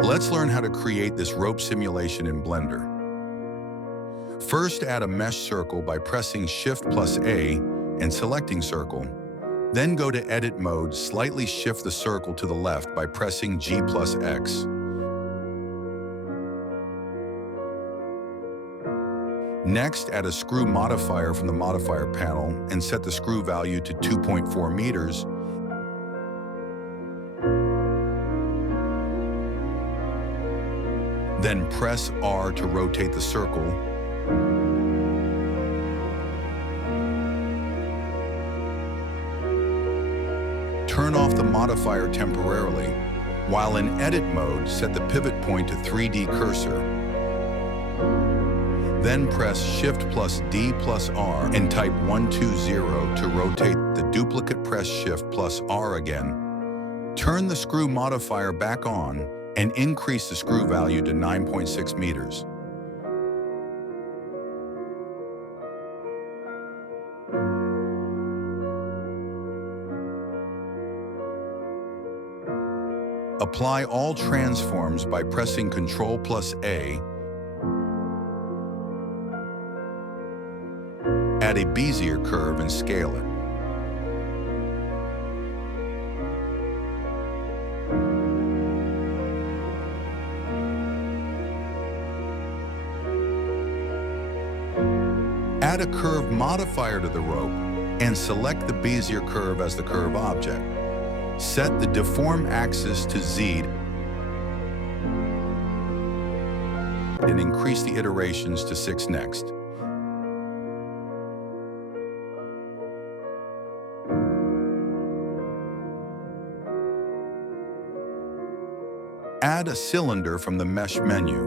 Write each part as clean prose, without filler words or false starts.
Let's learn how to create this rope simulation in Blender. First, add a mesh circle by pressing Shift plus A and selecting Circle. Then go to Edit Mode, slightly shift the circle to the left by pressing G plus X. Next, add a Screw Modifier from the Modifier panel and set the screw value to 2.4 meters. Then press R to rotate the circle. Turn off the modifier temporarily. While in Edit Mode, set the pivot point to 3D cursor. Then press Shift plus D plus R and type 120 to rotate the duplicate. Press Shift plus R again. Turn the Screw Modifier back on and increase the screw value to 9.6 meters. Apply all transforms by pressing Ctrl plus A. Add a Bezier curve and scale it. Add a curve modifier to the rope and select the Bezier curve as the curve object. Set the deform axis to Z and increase the iterations to 6 next. Add a cylinder from the Mesh menu.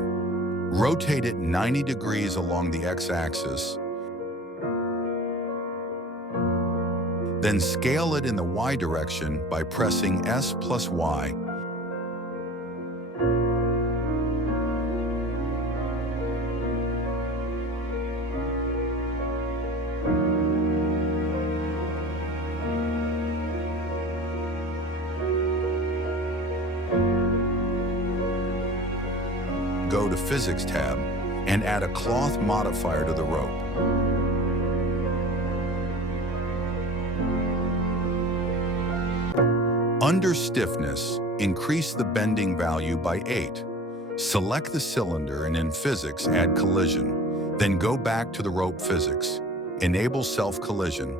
Rotate it 90 degrees along the X-axis. Then scale it in the Y direction by pressing S plus Y. Go to Physics tab and add a cloth modifier to the rope. Under stiffness, increase the bending value by 8. Select the cylinder and in Physics add collision. Then go back to the rope physics. Enable self-collision.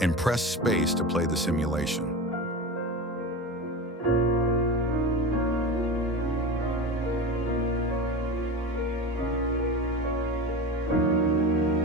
And press space to play the simulation.